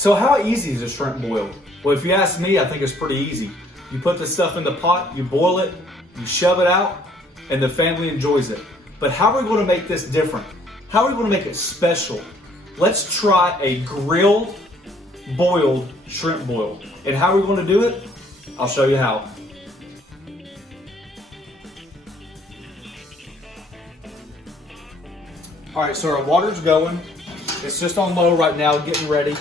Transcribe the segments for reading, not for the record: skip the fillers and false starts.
So how easy is a shrimp boil? Well, if you ask me, I think it's pretty easy. You put this stuff in the pot, you boil it, you shove it out, and the family enjoys it. But how are we going to make this different? How are we going to make it special? Let's try a grilled, boiled shrimp boil. And how are we going to do it? I'll show you how. All right, so our water's going. It's just on low right now, getting ready.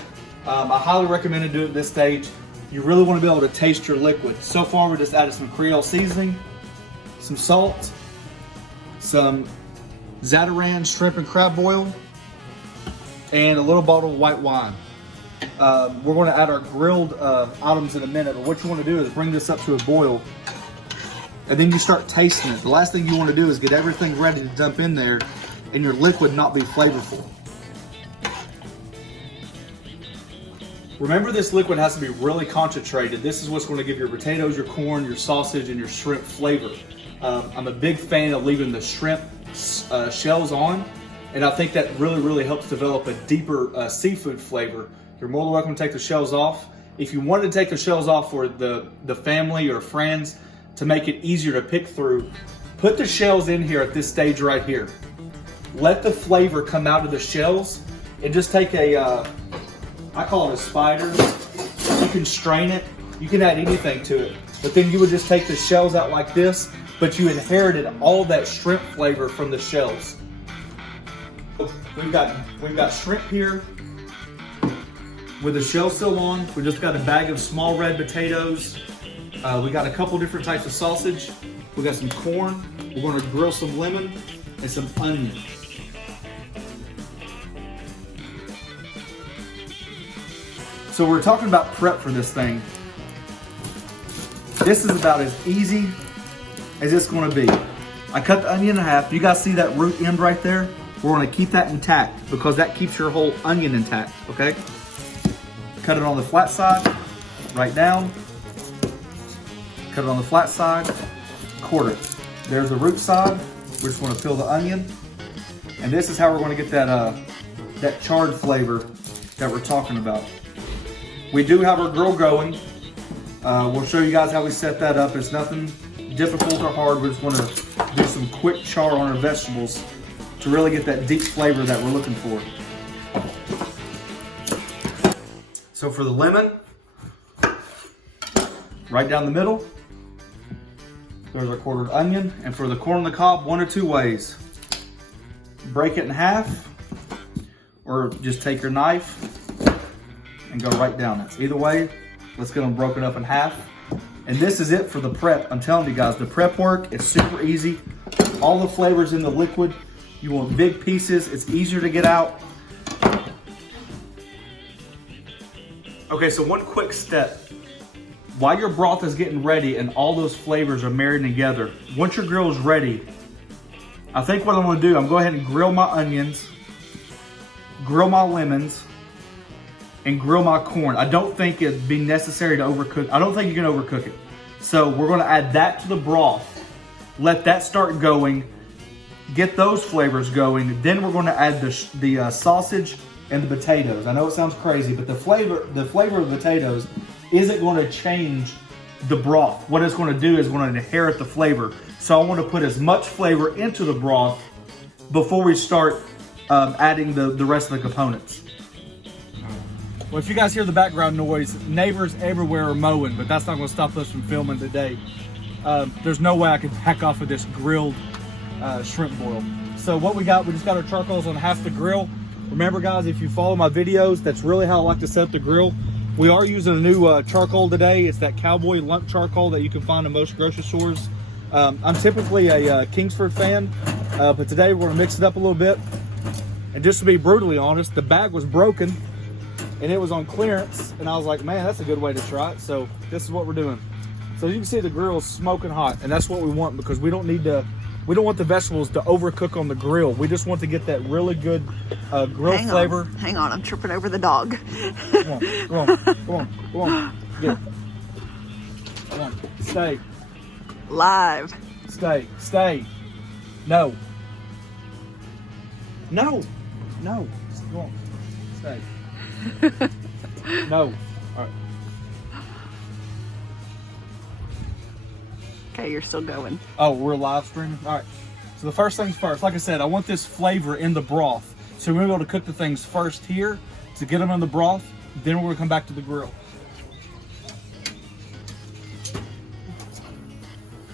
I highly recommend to do it at this stage. You really want to be able to taste your liquid. So far, we just added some Creole seasoning, some salt, some Zatarains shrimp and crab oil, and a little bottle of white wine. We're going to add our grilled items in a minute, but what you want to do is bring this up to a boil, and then you start tasting it. The last thing you want to do is get everything ready to dump in there and your liquid not be flavorful. Remember, this liquid has to be really concentrated. This is what's going to give your potatoes, your corn, your sausage, and your shrimp flavor. I'm a big fan of leaving the shrimp shells on, and I think that really helps develop a deeper seafood flavor. You're more than welcome to take the shells off. If you wanted to take the shells off for the family or friends to make it easier to pick through, put the shells in here at this stage right here. Let the flavor come out of the shells, and just take a, I call it a spider. You can strain it, you can add anything to it, but then you would just take the shells out like this, but you inherited all that shrimp flavor from the shells. We've got shrimp here with the shell still on. We just got a bag of small red potatoes. We got a couple different types of sausage. We got some corn. We're going to grill some lemon and some onion. So we're talking about prep for this thing. This is about as easy as it's going to be. I cut the onion in half. You guys see that root end right there? We're going to keep that intact because that keeps your whole onion intact, okay? Cut it on the flat side, right down. Cut it on the flat side, quarter it. There's the root side. We're just going to peel the onion. And this is how we're going to get that charred flavor that we're talking about. We do have our grill going. We'll show you guys how we set that up. It's nothing difficult or hard. We just want to do some quick char on our vegetables to really get that deep flavor that we're looking for. So for the lemon, right down the middle, there's our quartered onion. And for the corn on the cob, one or two ways. Break it in half, or just take your knife and go right down it. Either way, let's get them broken up in half. And this is it for the prep. I'm telling you guys, the prep work is super easy. All the flavors in the liquid. You want big pieces, it's easier to get out. Okay, so one quick step. While your broth is getting ready and all those flavors are marinating together, once your grill is ready, I think what I'm gonna do, I'm gonna go ahead and grill my onions, grill my lemons, and grill my corn. I don't think it'd be necessary to overcook. I don't think you can overcook it. So we're gonna add that to the broth, let that start going, get those flavors going. Then we're gonna add the sausage and the potatoes. I know it sounds crazy, but the flavor of the potatoes isn't gonna change the broth. What it's gonna do is gonna inherit the flavor. So I wanna put as much flavor into the broth before we start adding the rest of the components. Well, if you guys hear the background noise, neighbors everywhere are mowing, but that's not gonna stop us from filming today. There's no way I could back off of this grilled shrimp boil. So what we just got our charcoals on half the grill. Remember guys, if you follow my videos, that's really how I like to set up the grill. We are using a new charcoal today. It's that cowboy lump charcoal that you can find in most grocery stores. I'm typically a Kingsford fan, but today we're gonna mix it up a little bit. And just to be brutally honest, the bag was broken and it was on clearance, and I was like, man, that's a good way to try it. So this is what we're doing. So you can see the grill is smoking hot, and that's what we want because we don't want the vegetables to overcook on the grill. We just want to get that really good grill flavor. Hang on, I'm tripping over the dog. Come on. Get it. Come on, stay. Live. Stay. No. Come on, stay. No. All right. Okay, you're still going. Oh, we're live streaming? All right. So the first things first, like I said, I want this flavor in the broth. So we're gonna be able to cook the things first here to get them in the broth. Then we're gonna come back to the grill.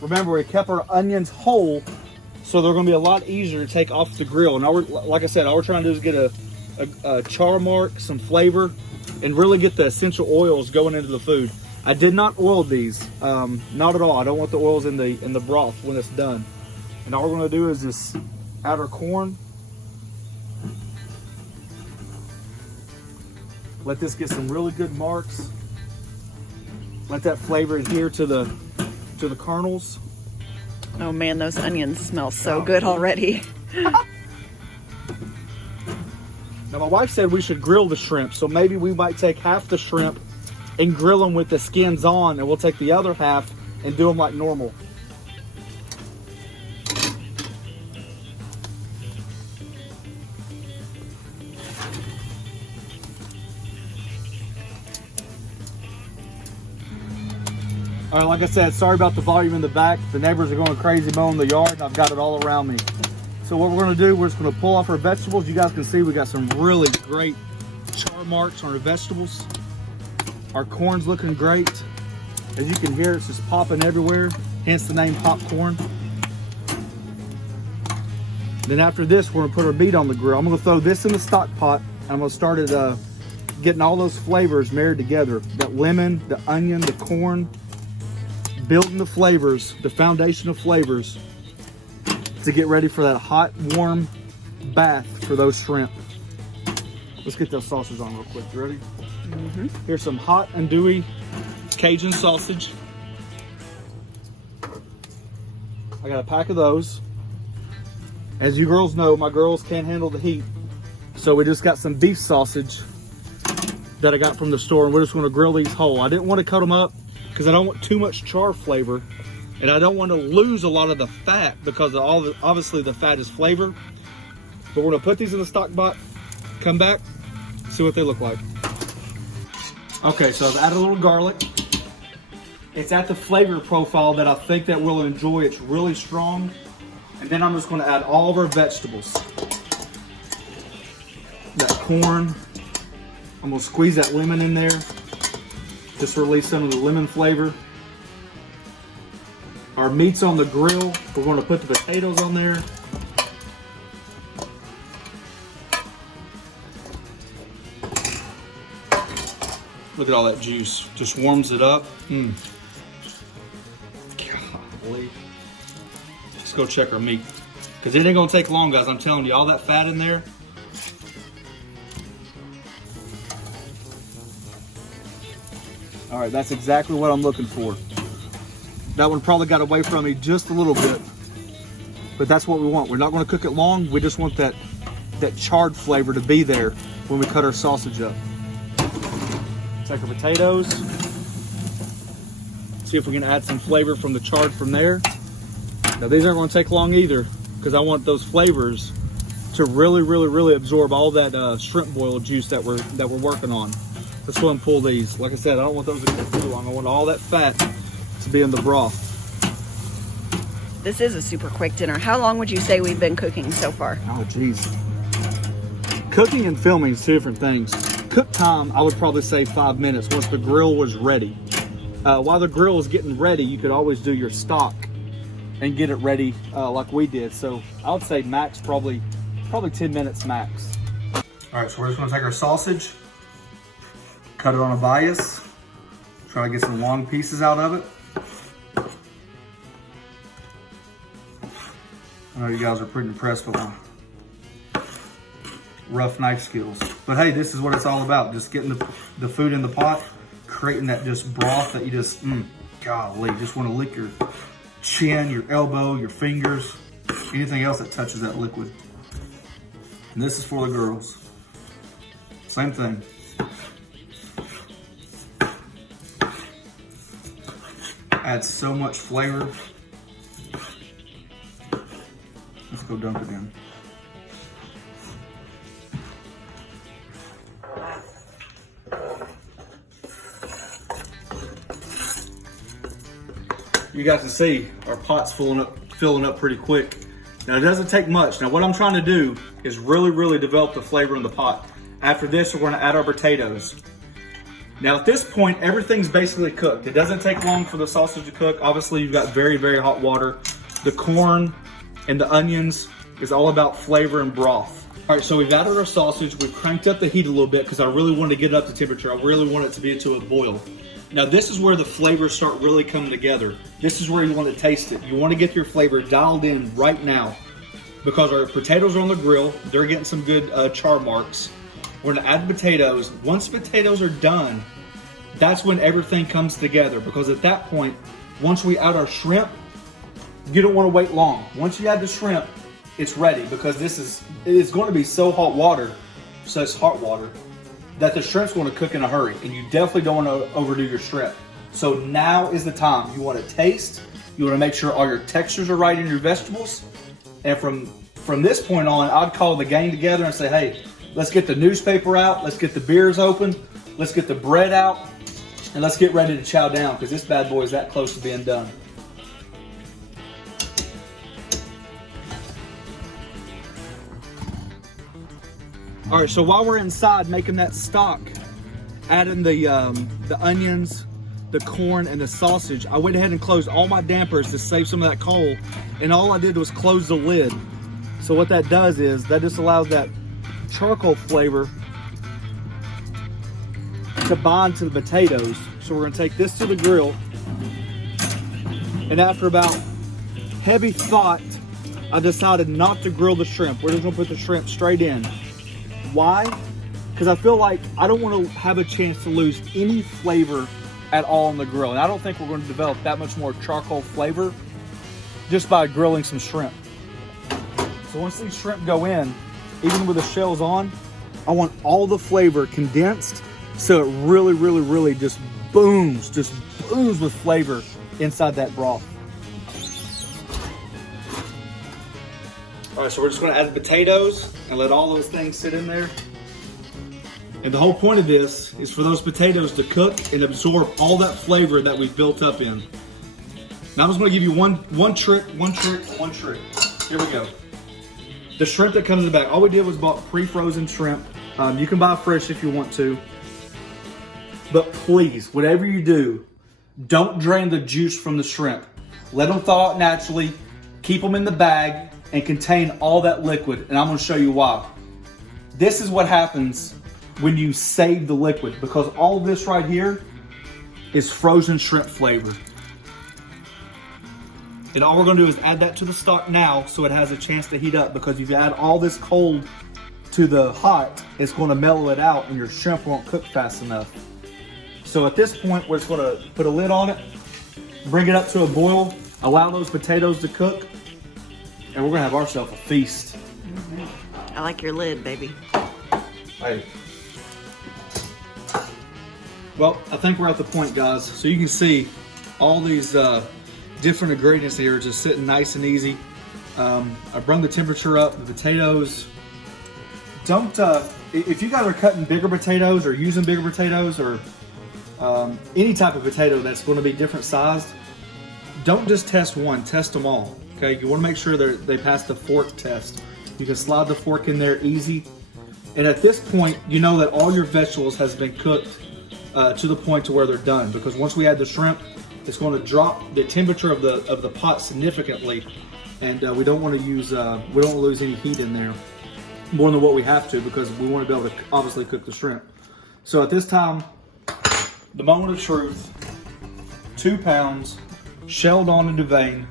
Remember, we kept our onions whole, so they're gonna be a lot easier to take off the grill. And all like I said, all we're trying to do is get a char mark, some flavor, and really get the essential oils going into the food. I did not oil these, not at all. I don't want the oils in the broth when it's done. And all we're gonna do is just add our corn. Let this get some really good marks. Let that flavor adhere to the kernels. Oh man, those onions smell so good already. Now my wife said we should grill the shrimp, so maybe we might take half the shrimp and grill them with the skins on, and we'll take the other half and do them like normal. All right, like I said, sorry about the volume in the back. The neighbors are going crazy mowing the yard, and I've got it all around me. So what we're gonna do, we're just gonna pull off our vegetables. You guys can see we got some really great char marks on our vegetables. Our corn's looking great. As you can hear, it's just popping everywhere, hence the name popcorn. Then after this, we're gonna put our meat on the grill. I'm gonna throw this in the stock pot, and I'm gonna start it getting all those flavors married together. That lemon, the onion, the corn, building the flavors, the foundation of flavors to get ready for that hot, warm bath for those shrimp. Let's get those sausages on real quick. You ready? Mm-hmm. Here's some hot and dewy Cajun sausage. I got a pack of those. As you girls know, my girls can't handle the heat. So we just got some beef sausage that I got from the store, and we're just gonna grill these whole. I didn't want to cut them up because I don't want too much char flavor, and I don't want to lose a lot of the fat because of obviously the fat is flavor. But we're gonna put these in the stock pot, come back, see what they look like. Okay, so I've added a little garlic. It's at the flavor profile that I think that we'll enjoy. It's really strong. And then I'm just gonna add all of our vegetables. That corn. I'm gonna squeeze that lemon in there. Just release some of the lemon flavor. Our meat's on the grill. We're gonna put the potatoes on there. Look at all that juice. Just warms it up. Golly. Let's go check our meat. Because it ain't gonna take long, guys. I'm telling you, all that fat in there. All right, that's exactly what I'm looking for. That one probably got away from me just a little bit, but that's what we want. We're not gonna cook it long. We just want that charred flavor to be there when we cut our sausage up. Take our potatoes. See if we can add some flavor from the charred from there. Now these aren't gonna take long either, because I want those flavors to really absorb all that shrimp boil juice that we're working on. Let's go and pull these. Like I said, I don't want those to get too long. I want all that fat to be in the broth. This is a super quick dinner. How long would you say we've been cooking so far? Oh, geez. Cooking and filming is two different things. Cook time, I would probably say 5 minutes once the grill was ready. While the grill is getting ready, you could always do your stock and get it ready like we did. So I would say max, probably 10 minutes max. All right, so we're just gonna take our sausage, cut it on a bias, try to get some long pieces out of it. I know you guys are pretty impressed with my rough knife skills. But hey, this is what it's all about. Just getting the food in the pot, creating that just broth that you just, golly, just want to lick your chin, your elbow, your fingers, anything else that touches that liquid. And this is for the girls. Same thing. Adds so much flavor. Let's go dunk it in. you guys can see our pot's filling up pretty quick. Now it doesn't take much. Now what I'm trying to do is really develop the flavor in the pot. After this, we're gonna add our potatoes. Now at this point, everything's basically cooked. It doesn't take long for the sausage to cook. Obviously you've got very hot water. The corn and the onions is all about flavor and broth. All right, so we've added our sausage. We've cranked up the heat a little bit because I really wanted to get it up to temperature. I really want it to be to a boil. Now this is where the flavors start really coming together. This is where you want to taste it. You want to get your flavor dialed in right now because our potatoes are on the grill. They're getting some good char marks. We're gonna add potatoes. Once potatoes are done, that's when everything comes together because at that point, once we add our shrimp, you don't want to wait long. Once you add the shrimp, it's ready because it's going to be so hot water, that the shrimp's going to cook in a hurry, and you definitely don't want to overdo your shrimp. So now is the time. You want to taste. You want to make sure all your textures are right in your vegetables. And from this point on, I'd call the gang together and say, hey, let's get the newspaper out. Let's get the beers open. Let's get the bread out, and let's get ready to chow down because this bad boy is that close to being done. All right, so while we're inside making that stock, adding the onions, the corn, and the sausage, I went ahead and closed all my dampers to save some of that coal, and all I did was close the lid. So what that does is, that just allows that charcoal flavor to bond to the potatoes. So we're gonna take this to the grill, and after about heavy thought, I decided not to grill the shrimp. We're just gonna put the shrimp straight in. Why? Because I feel like I don't want to have a chance to lose any flavor at all on the grill. And I don't think we're going to develop that much more charcoal flavor just by grilling some shrimp. So once these shrimp go in, even with the shells on, I want all the flavor condensed so it really just booms with flavor inside that broth. All right, so we're just gonna add the potatoes and let all those things sit in there. And the whole point of this is for those potatoes to cook and absorb all that flavor that we've built up in. Now I'm just gonna give you one trick. Here we go. The shrimp that comes in the bag, all we did was bought pre-frozen shrimp. You can buy fresh if you want to. But please, whatever you do, don't drain the juice from the shrimp. Let them thaw out naturally, keep them in the bag, and contain all that liquid, and I'm gonna show you why. This is what happens when you save the liquid, because all of this right here is frozen shrimp flavor. And all we're gonna do is add that to the stock now so it has a chance to heat up, because if you add all this cold to the hot, it's gonna mellow it out and your shrimp won't cook fast enough. So at this point, we're just gonna put a lid on it, bring it up to a boil, allow those potatoes to cook, and we're gonna have ourselves a feast. I like your lid, baby. Hey. Well, I think we're at the point, guys. So you can see all these different ingredients here just sitting nice and easy. I brought the temperature up. The potatoes. Don't, if you guys are cutting bigger potatoes or using bigger potatoes or any type of potato that's gonna be different sized, don't just test one, test them all. Okay, you want to make sure they pass the fork test. You can slide the fork in there easy. And at this point, you know that all your vegetables has been cooked to the point to where they're done. Because once we add the shrimp, it's going to drop the temperature of the pot significantly, and we don't want to use we don't want to lose any heat in there more than what we have to, because we want to be able to obviously cook the shrimp. So at this time, the moment of truth: 2 pounds, shelled on into vein.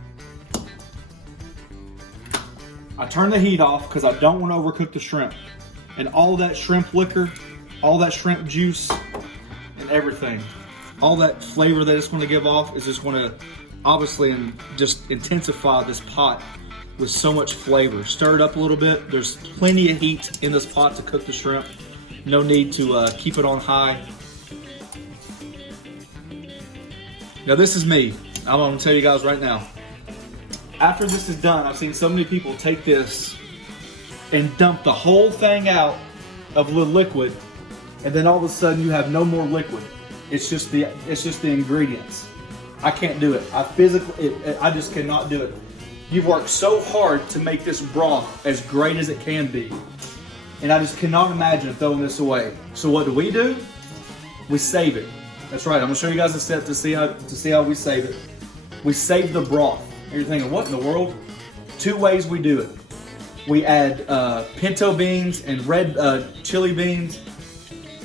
I turn the heat off because I don't want to overcook the shrimp. And all that shrimp liquor, all that shrimp juice, and everything, all that flavor that it's going to give off is just going to obviously just intensify this pot with so much flavor. Stir it up a little bit. There's plenty of heat in this pot to cook the shrimp. No need to keep it on high. Now this is me. I'm going to tell you guys right now. After this is done, I've seen so many people take this and dump the whole thing out of the liquid, and then all of a sudden you have no more liquid. It's just the ingredients. I can't do it. I just cannot do it. You've worked so hard to make this broth as great as it can be. And I just cannot imagine throwing this away. So what do? We save it. That's right. I'm gonna show you guys a step to see how we save it. We save the broth. And you're thinking, what in the world? 2 ways we do it. We add pinto beans and red chili beans,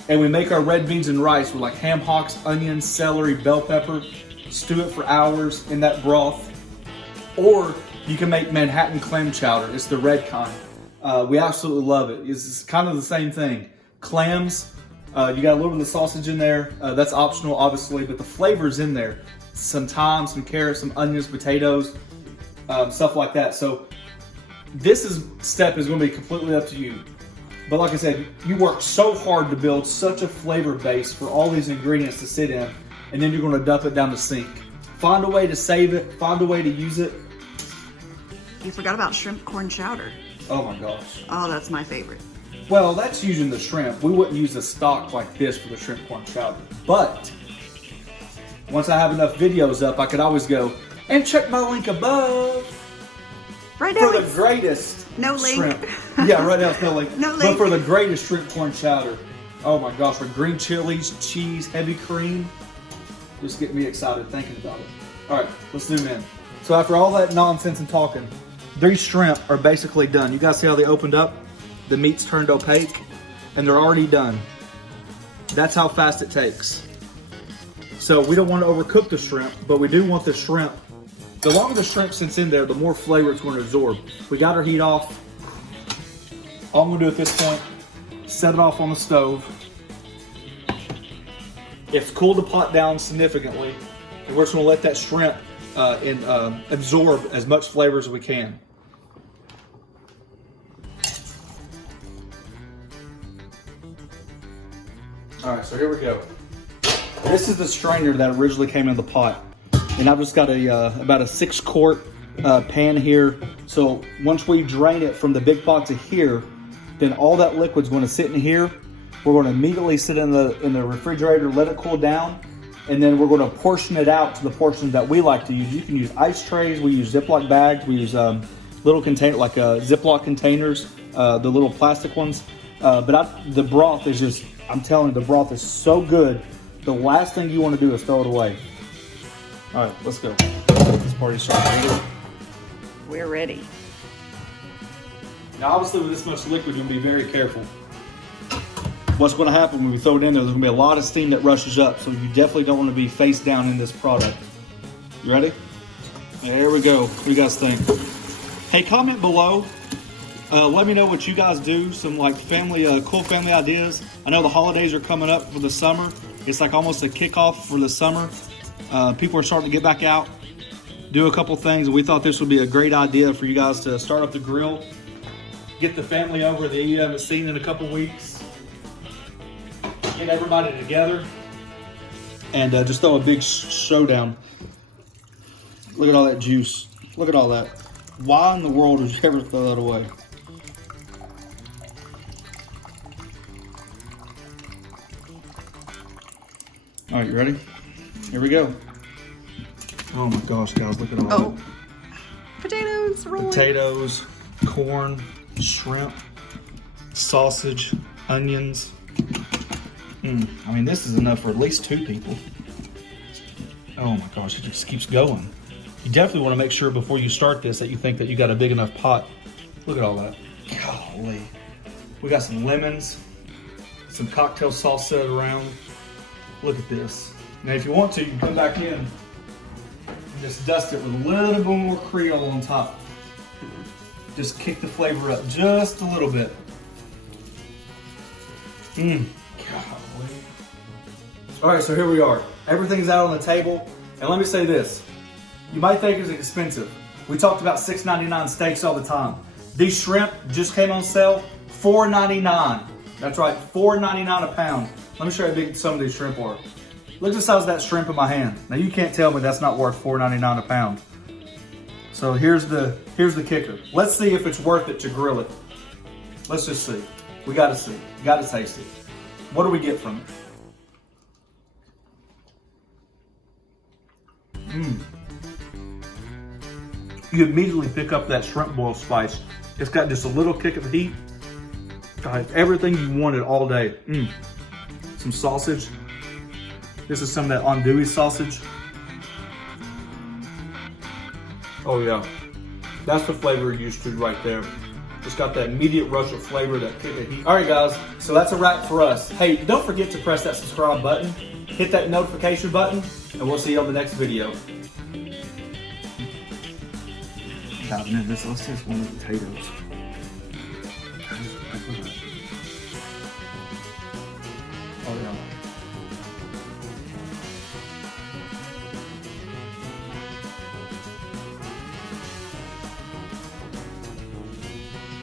and we make our red beans and rice with like ham hocks, onions, celery, bell pepper. Stew it for hours in that broth. Or you can make Manhattan clam chowder. It's the red kind. We absolutely love it. It's kind of the same thing. Clams, you got a little bit of sausage in there. That's optional, obviously, but the flavor's in there. Some thyme, some carrots, some onions, potatoes, stuff like that. So this step is going to be completely up to you. But like I said, you worked so hard to build such a flavor base for all these ingredients to sit in, and then you're going to dump it down the sink. Find a way to save it. Find a way to use it. You forgot about shrimp corn chowder. Oh my gosh. Oh, that's my favorite. Well, that's using the shrimp. We wouldn't use a stock like this for the shrimp corn chowder. But once I have enough videos up, I could always go and check my link above. Right now for the greatest no link. Shrimp. Yeah, right now it's no link. No link. But for the greatest shrimp corn chowder. Oh my gosh, with green chilies, cheese, heavy cream. Just get me excited thinking about it. All right, let's zoom in. So after all that nonsense and talking, these shrimp are basically done. You guys see how they opened up? The meat's turned opaque and they're already done. That's how fast it takes. So we don't want to overcook the shrimp, but we do want the shrimp. The longer the shrimp sits in there, the more flavor it's going to absorb. We got our heat off. All I'm going to do at this point, set it off on the stove. It's cooled the pot down significantly, and we're just going to let that shrimp absorb as much flavor as we can. All right, so here we go. This is the strainer that originally came in the pot, and I've just got about a 6-quart pan here. So once we drain it from the big pot to here, then all that liquid's going to sit in here. We're going to immediately sit in the refrigerator, let it cool down, and then we're going to portion it out to the portions that we like to use. You can use ice trays, we use Ziploc bags, we use little container like Ziploc containers, the little plastic ones. The broth is just, I'm telling you, the broth is so good. The last thing you want to do is throw it away. All right, let's go. This party's starting. We're ready. Now, obviously, with this much liquid, you're going to be very careful. What's going to happen when we throw it in there, there's going to be a lot of steam that rushes up, so you definitely don't want to be face down in this product. You ready? There we go. What do you guys think? Hey, comment below. Let me know what you guys do. Some like cool family ideas. I know the holidays are coming up for the summer. It's like almost a kickoff for the summer. People are starting to get back out, do a couple things, and we thought this would be a great idea for you guys to start up the grill, get the family over that you haven't seen in a couple weeks, get everybody together, and just throw a big showdown. Look at all that juice. Look at all that. Why in the world would you ever throw that away? All right, you ready? Here we go. Oh my gosh, guys, look at all that. Potatoes rolling. Potatoes, corn, shrimp, sausage, onions. I mean, this is enough for at least 2 people. Oh my gosh, it just keeps going. You definitely want to make sure before you start this that you think that you got a big enough pot. Look at all that. Golly. We got some lemons, some cocktail sauce set around. Look at this. Now, if you want to, you can come back in and just dust it with a little bit more Creole on top. Just kick the flavor up just a little bit. Golly. All right, so here we are. Everything's out on the table. And let me say this. You might think it's expensive. We talked about $6.99 steaks all the time. These shrimp just came on sale, $4.99. That's right, $4.99 a pound. Let me show you how big some of these shrimp are. Look at the size of that shrimp in my hand. Now you can't tell me that's not worth $4.99 a pound. So here's the kicker. Let's see if it's worth it to grill it. Let's just see. We gotta see. Gotta taste it. What do we get from it? You immediately pick up that shrimp boil spice. It's got just a little kick of heat. God, everything you wanted all day. Some sausage. This is some of that andouille sausage. Oh yeah, that's the flavor you're used to right there. It's got that immediate rush of flavor, that kick of heat. All right guys, so that's a wrap for us. Hey, don't forget to press that subscribe button, hit that notification button, and we'll see you on the next video. Diving in this, let's taste one of the potatoes.